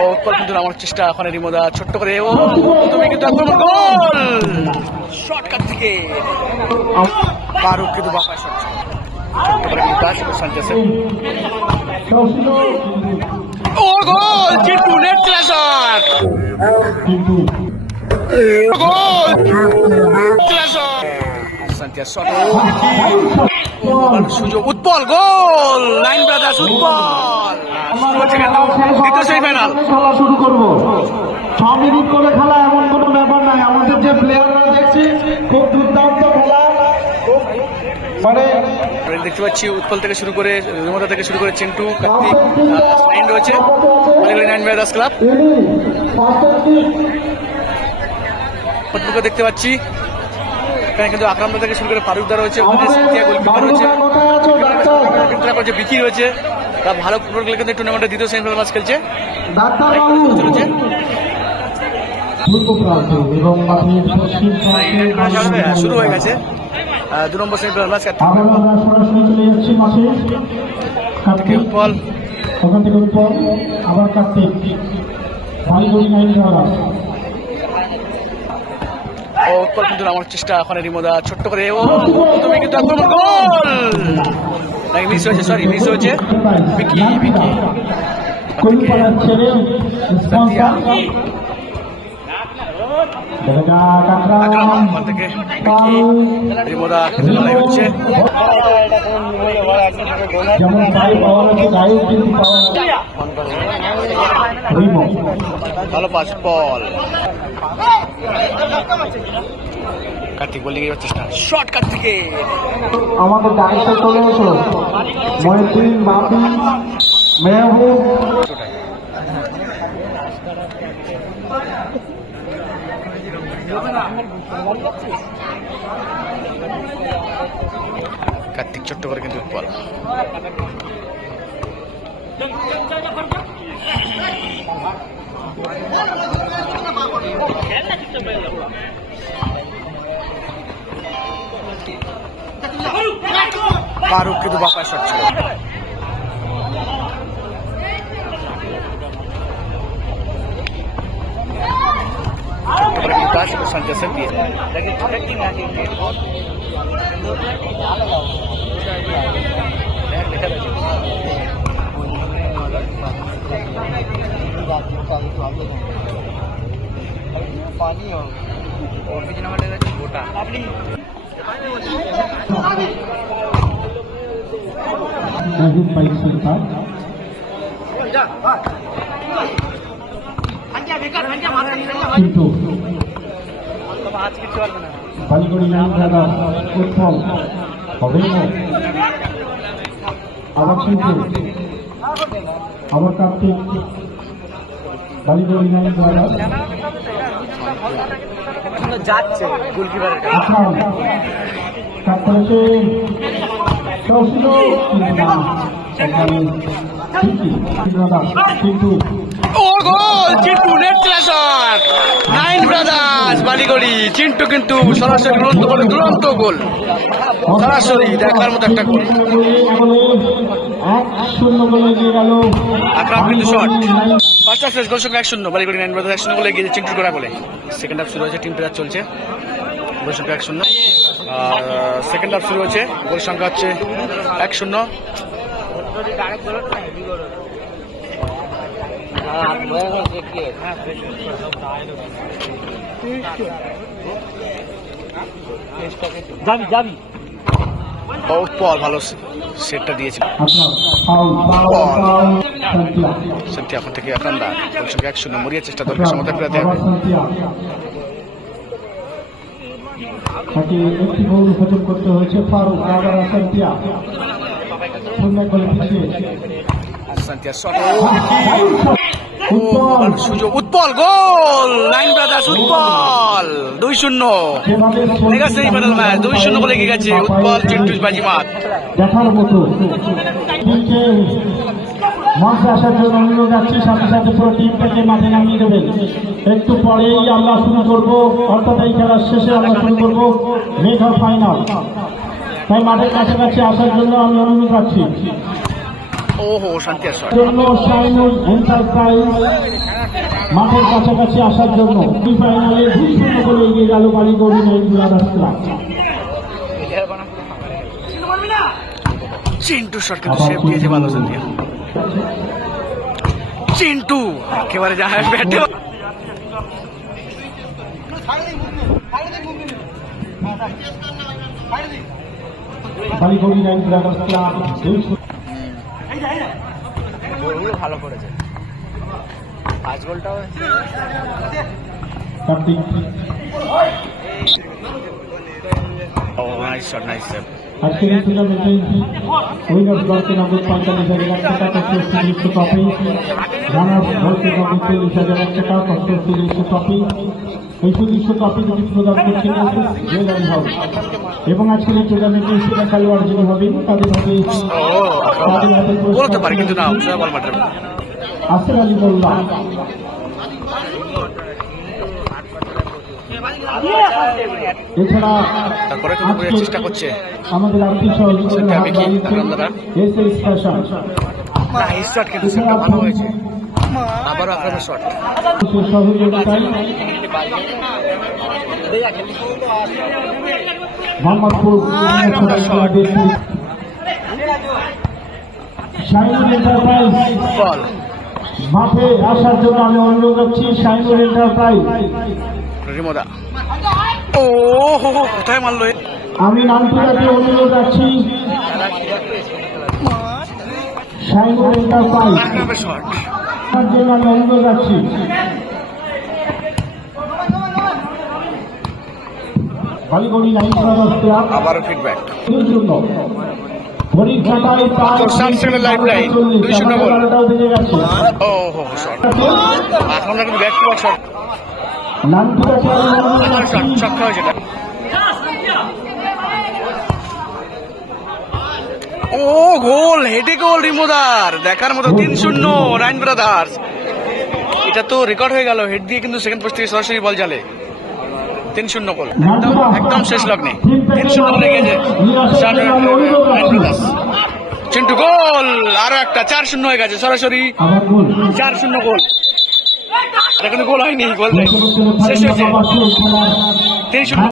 ও কিন্তু আমার চেষ্টা ওখানে রিমোদা ছোট্ট করে, ও, তুমি কিন্তু আক্রমণ গোল শর্টকাট থেকে ফারুক কিন্তু বাপায় শট ও গোল চিন্টু নেট ক্লাসার! গোল ক্লাসার! সানচেস শট সুযোগ, Utpal goal nine brothers, Utpal! শুরু হচ্ছে কিন্তু সেমিফাইনাল খেলা শুরু করব। ছ মিনিট করে খেলা এমন কোনো ব্যাপার নাই। আমাদের যে প্লেয়াররা দেখছি খুব দুর্দান্ত খেলা। মানে দেখতে পাচ্ছি উৎপল থেকে শুরু করে রিমোদা থেকে শুরু করে চিন্টু কার্তিক রয়েছে নাইন ব্রাদার্স ক্লাব দেখতে পাচ্ছি। এখানে কিন্তু আক্রান্ত থেকে শুরু করে ফারুকদা রয়েছে রয়েছে। বিকি রয়েছে। তারা ভালো ফুটবল খেলে কিন্তু টুর্নামেন্টের দ্বিতীয় সেমিফাইনাল ম্যাচ খেলছে। চলেছে। হ্যাঁ, শুরু হয়ে গেছে। দু নম্বর সেমিফাইনাল ম্যাচ কার্তিক উৎপল। ওখান থেকে উৎপল আবার কার্তিক। বাড়িগুড়ি নাইন যাওয়া ও উৎপল কিন্তু আমার চেষ্টা ওখানে রিমোদা ছোট্ট করে। ও তুমি কিন্তু আক্রমণ গোল! মিস হয়েছে সরি মিস হয়েছে বিকি বিকি কলপাড়ার ছেলে স্পন্সর আক্রমণ ওখান থেকে বিকি রিমোদা কিন্তু লড়াই হচ্ছে যেমন গায়ে পাওয়া গেছে গায়ে কিন্তু পাওয়া ভালো পাস বল কার্তিক বল লিগে চেষ্টা। শর্টকাট থেকে। আমাদের চলে এসো মহিউদ্দিন বাপি মেহবুব। কার্তিক ছোট্ট করে কিন্তু উৎপল ফারুক কিন্তু বাপায় শট ছিল ছোট্ট করে কিন্তু কাজ সানচেসের দিয়ে মেহবুব পাইছি তার কিন্তু বালিগড়ি নাইন দাদা উৎপল হবে না? আবার কিন্তু আবার কার্তিক বালিগড়ি নাইন দাদা যাচ্ছে গোলকিপারের ও গোল চিন্টু, নেট ক্লাসার নাইন ব্রাদার্স বালিগড়ি। চিন্টু কিন্তু সরাসরি দুরন্ত গোল দুরন্ত গোল। সরাসরি দেখার মতো একটা গোল। বলে আকরাম কিন্তু শট ফার্স্ট হাফ শেষ গোল সংখ্যা এক শূন্য। বালিগড়ি নাইন ব্রাদার্স এক শূন্য গোলে এগিয়ে চিন্টুর করা গোলে। সেকেন্ড হাফ শুরু হয়েছে টিম প্লেয়ার চলছে। গোল সংখ্যা এক শূন্য। আর সেকেন্ড হাফ শুরু হচ্ছে গোল সংখ্যা হচ্ছে এক শূন্য। যাবি যাবি ও পল ভালো সেটটা দিয়েছিল সত্যি এখন থেকে এখন দা এক শূন্য। মরিয়ার চেষ্টা দলকে সমতা ফেরাতে হবে। তাকে একটি গোল হজম করতে হয়েছে ফারুক আবার সান্তিয়া শূন্য গোলে পিছিয়ে Utpal goal! Nine brothers Utpal দুই শূন্য। সেমিফাইনাল ম্যাচ দুই শূন্য বলে গেছে। উৎপল চিন্টুস বাজিমাত। দেখার মতো। মঞ্চে আসার জন্য অনুরোধ যাচ্ছি সাথে সাথে পুরো টিমটাকে মাঠে নামিয়ে দেবেন। একটু পরেই আমরা শুরু করব অর্থাৎ এই খেলার শেষে আমরা শুরু করব মেঘা ফাইনাল তাই মাঠের কাছাকাছি আসার জন্য আমি অনুরোধ রাখছি। মাঠের কাছাকাছি আসার জন্য। ফাইনালে দুই শূন্য করে এগিয়ে গেল বালিগড়ি ব্রাদার্স চিন্টু কিন্তু সেভ দিয়েছে ভালো চিন্টু একেবারে যা ব্যাটে। ভালো করেছে। পাঁচ গোলটাও নাইস শট নাইস সেভ আজকের এই টুর্নামেন্টে উইনার্স দলকে নগদ পঁয়তাল্লিশ হাজার এক টাকা কষ্ট তিরিশশো ট্রফি রানার্স দলকে নগদ চল্লিশ হাজার এক টাকা কষ্ট তিরিশশো ট্রফি এই সুদৃশ্য ট্রফি দুটি প্রদান করছেন জুয়েলারি হাউস এবং আজকের এই টুর্নামেন্টে সেরা খেলোয়াড় যিনি হবেন তাদের হবে তাদের হাতে আসের আলী মোল্লা এছাড়া তারপরে কিন্তু বোঝার চেষ্টা করছে। আমাদের আর্থিক শট কিন্তু ভালো হয়েছে। আক্রমণের শট সে সহযোগিতায় মোহাম্মদপুর ক্লাবের এন্টারপ্রাইজ মাঠে আসার জন্য আমি অনুরোধ করছি শাহিনুর এন্টারপ্রাইজ রিমোদা। ও হো হো কোথায় মারলো? আমি অনুরোধ শট। তার জন্য আমি অনুরোধ বালিগড়ি নাইন ফিডব্যাক ঘড়ির কাঁটায় প্রায় প্রশান্ত সিংহের লাইফলাইন, দুই শূন্য গেছে। ও হো শট এখন কিন্তু ব্যাক টু শট নামপুরাকে আমি অনুরোধ শট রাখছি ছক্কা হয়েছে। ও গোল হেডে গোল রিমোদার দেখার মতো তিন শূন্য নাইন ব্রাদার্স। এটা তো রেকর্ড হয়ে গেল হেড দিয়ে কিন্তু সেকেন্ড পোস্ট থেকে সরাসরি বল জালে। তিন শূন্য গোল। একদম একদম শেষ লগ্নে। তিন শূন্য গোলে ব্রাদার্স। চিন্টু গোল! আরও একটা চার শূন্য হয়ে গেছে সরাসরি। চার শূন্য গোল। কিন্তু গোল হয়নি গোল শেষ হয়েছে। শূন্য